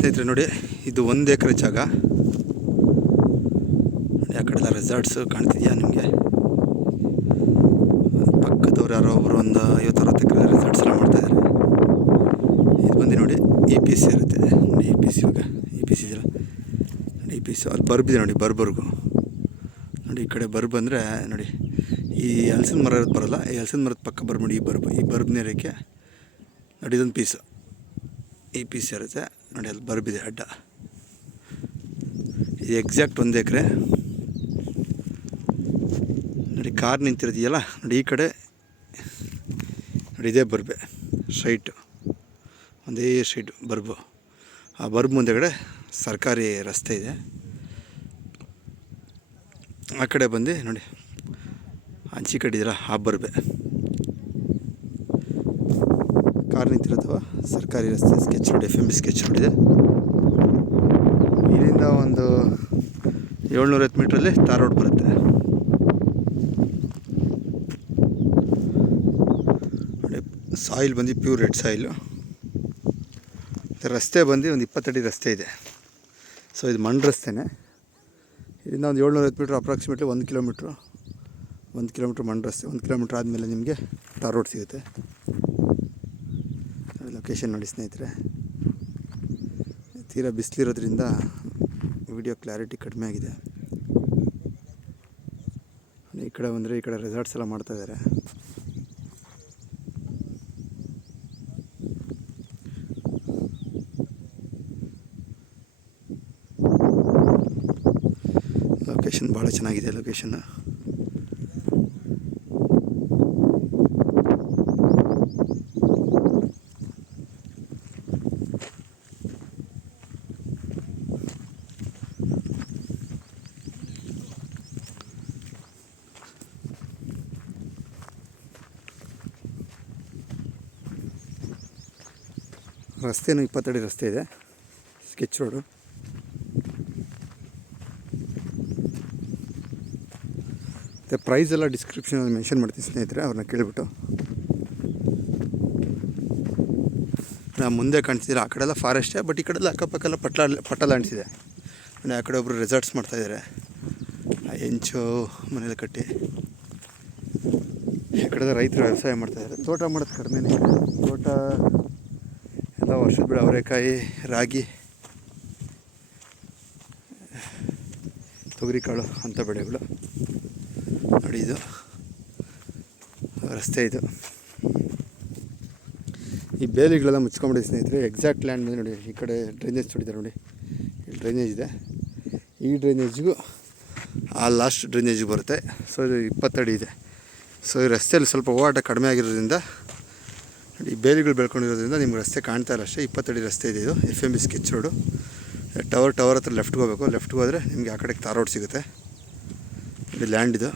ಸ್ನೇಹಿತರೆ ನೋಡಿ, ಇದು 1 ಎಕರೆ ಜಾಗ ನೋಡಿ. ಆ ಕಡೆ ಎಲ್ಲ ರೆಸಾರ್ಟ್ಸು ಕಾಣ್ತಿದೆಯಾ ನಿಮಗೆ? ಪಕ್ಕದವ್ರು ಯಾರೋ ಒಬ್ಬರು ಒಂದು 50-60 ಎಕರೆ ರೆಸಾರ್ಟ್ಸ್ ಎಲ್ಲ ಮಾಡ್ತಾಯಿದ್ದಾರೆ. ಇದು ಬಂದು ನೋಡಿ EPC ಇರುತ್ತೆ ನೋಡಿ. EPC ಇವಾಗ EPC ಇದೆಯಲ್ಲ ನೋಡಿ, EPC ಅಲ್ಲಿ ಬರ್ಬ್ ಇದೆ ನೋಡಿ. ಬರ್ಬರ್ಗು ನೋಡಿ, ಈ ಕಡೆ ಬರ್ಬ್ ಅಂದರೆ ನೋಡಿ, ಈ ಹಲಸಿನ ಮರ ಇರೋದು ಬರೋಲ್ಲ, ಈ ಹಲಸಿನ ಮರದ ಪಕ್ಕ ಬರ್ಬ್ ನೋಡಿ. ಈ ಬರ್ಬ್ ನೇರಕ್ಕೆ ನೋಡಿ, ಇದೊಂದು ಪೀಸು EPC ಇರುತ್ತೆ ನೋಡಿ. ಅಲ್ಲಿ ಬರ್ಬಿದೆ ಅಡ್ಡ. ಇದು ಎಕ್ಸಾಕ್ಟ್ 1 ಎಕರೆ ನೋಡಿ. ಕಾರ್ ನಿಂತಿರೋದಿದೆಯಲ್ಲ ನೋಡಿ, ಈ ಕಡೆ ನೋಡಿ, ಇದೇ ಬರ್ಬೆ ಸ್ಟ್ರೈಟು, ಒಂದೇ ಸ್ಟ್ರೈಟು ಬರ್ಬು. ಆ ಬರ್ಬ್ ಮುಂದೆಗಡೆ ಸರ್ಕಾರಿ ರಸ್ತೆ ಇದೆ. ಆ ಕಡೆ ಬಂದು ನೋಡಿ, ಹಂಚಿ ಕಟ್ಟಿದ್ದೀರ ಆ ಬರ್ಬೆ. ಕಾರ್ ನಿಂತಿರೋದು ಸರ್ಕಾರಿ ರಸ್ತೆ, sketch road, FMB sketch road ಇದೆ. ಇಲ್ಲಿಂದ ಒಂದು 750 ಮೀಟ್ರಲ್ಲಿ ತಾರ್ ರೋಡ್ ಬರುತ್ತೆ ನೋಡಿ. ಸಾಯಿಲ್ ಬಂದು ಪ್ಯೂರ್ ರೆಡ್ ಸಾಯಿಲು. ರಸ್ತೆ ಬಂದು ಒಂದು 20 ಅಡಿ ರಸ್ತೆ ಇದೆ. ಸೊ ಇದು ಮಣ್ಣು ರಸ್ತೆನೇ. ಇದರಿಂದ ಒಂದು 750 ಮೀಟ್ರ್, ಅಪ್ರಾಕ್ಸಿಮೇಟ್ಲಿ 1 ಕಿಲೋಮೀಟ್ರ್ ಮಣ್ಣು ರಸ್ತೆ. 1 ಕಿಲೋಮೀಟ್ರ್ ಆದಮೇಲೆ ನಿಮಗೆ ತಾರ್ ರೋಡ್ ಸಿಗುತ್ತೆ. ಲೊಕೇಶನ್ ನೋಡಿ ಸ್ನೇಹಿತರೆ. ತೀರಾ ಬಿಸಿಲಿರೋದ್ರಿಂದ ವಿಡಿಯೋ ಕ್ಲಾರಿಟಿ ಕಡಿಮೆ ಆಗಿದೆ. ಈ ಕಡೆ ಬಂದರೆ ಈ ಕಡೆ ರೆಸಾರ್ಟ್ಸ್ ಎಲ್ಲ ಮಾಡ್ತಾಯಿದ್ದಾರೆ. ಲೊಕೇಶನ್ ಭಾಳ ಚೆನ್ನಾಗಿದೆ. ಲೊಕೇಶನ್ ರಸ್ತೆಯೂ 20 ಅಡಿ ರಸ್ತೆ ಇದೆ, ಸ್ಕೆಚ್ ರೋಡು. ಮತ್ತು ಪ್ರೈಸ್ ಎಲ್ಲ ಡಿಸ್ಕ್ರಿಪ್ಷನಲ್ಲಿ ಮೆನ್ಷನ್ ಮಾಡ್ತೀನಿ ಸ್ನೇಹಿತರೆ, ಅವ್ರನ್ನ ಕೇಳಿಬಿಟ್ಟು. ನಾವು ಮುಂದೆ ಕಾಣ್ತಿದ್ದೀರ ಆ ಕಡೆ ಎಲ್ಲ ಫಾರೆಸ್ಟೇ, ಬಟ್ ಈ ಕಡೆಲ್ಲ ಅಕ್ಕಪಕ್ಕೆಲ್ಲ ಪಟ್ಟ ಲ್ಯಾಂಡ್ಸ್ ಇದೆ. ಆ ಕಡೆ ಒಬ್ಬರು ರೆಸಾರ್ಟ್ಸ್ ಮಾಡ್ತಾಯಿದ್ದಾರೆ, ಹೆಂಚು ಮನೇಲಿ ಕಟ್ಟಿ. ಈ ಕಡೆ ರೈತರು ವ್ಯವಸಾಯ ಮಾಡ್ತಾಯಿದ್ದಾರೆ. ತೋಟ ಮಾಡೋದು ಕಡಿಮೆನೇ. ತೋಟ ಎಲ್ಲ ವರ್ಷದ ಬೆಳೆ, ಅವರೆಕಾಯಿ, ರಾಗಿ, ತೊಗರಿಕಾಳು ಅಂಥ ಬೆಳೆಗಳು ನೋಡಿ. ಇದು ರಸ್ತೆ. ಇದು ಈ ಬೇಲಿಗಳೆಲ್ಲ ಮುಚ್ಕೊಂಬಿಡಿ ಸ್ನೇಹಿತರೆ. ಎಕ್ಸಾಕ್ಟ್ ಲ್ಯಾಂಡ್ ಮೇಲೆ ನೋಡಿ, ಈ ಕಡೆ ಡ್ರೈನೇಜ್ ಹೊಡಿತಾರೆ ನೋಡಿ. ಇಲ್ಲಿ ಡ್ರೈನೇಜ್ ಇದೆ. ಈ ಡ್ರೈನೇಜ್ಗೂ ಆ ಲಾಸ್ಟ್ ಡ್ರೈನೇಜಿಗೆ ಬರುತ್ತೆ. ಸೊ ಇದು 20 ಅಡಿ ಇದೆ. ಸೊ ಈ ರಸ್ತೆಯಲ್ಲಿ ಸ್ವಲ್ಪ ಓಡಾಟ ಕಡಿಮೆ ಆಗಿರೋದ್ರಿಂದ ಈ ಬೇಲಿಗಳು ಬೆಳ್ಕೊಂಡಿರೋದ್ರಿಂದ ನಿಮ್ಗೆ ರಸ್ತೆ ಕಾಣ್ತಾ ಇಲ್ಲ ಅಷ್ಟೇ. 20 ಅಡಿ ರಸ್ತೆ ಇದೆ. ಇದು FMB ಸ್ಕೆಚ್ ರೋಡು. ಟವರ್ ಹತ್ರ ಲೆಫ್ಟ್ಗೆ ಹೋಗಬೇಕು. ಲೆಫ್ಟ್ಗೆ ಹೋದರೆ ನಿಮಗೆ ಆ ಕಡೆಗೆ ತಾರ್ ರೋಡ್ ಸಿಗುತ್ತೆ. ಇಲ್ಲಿ ಲ್ಯಾಂಡ್ ಇದು.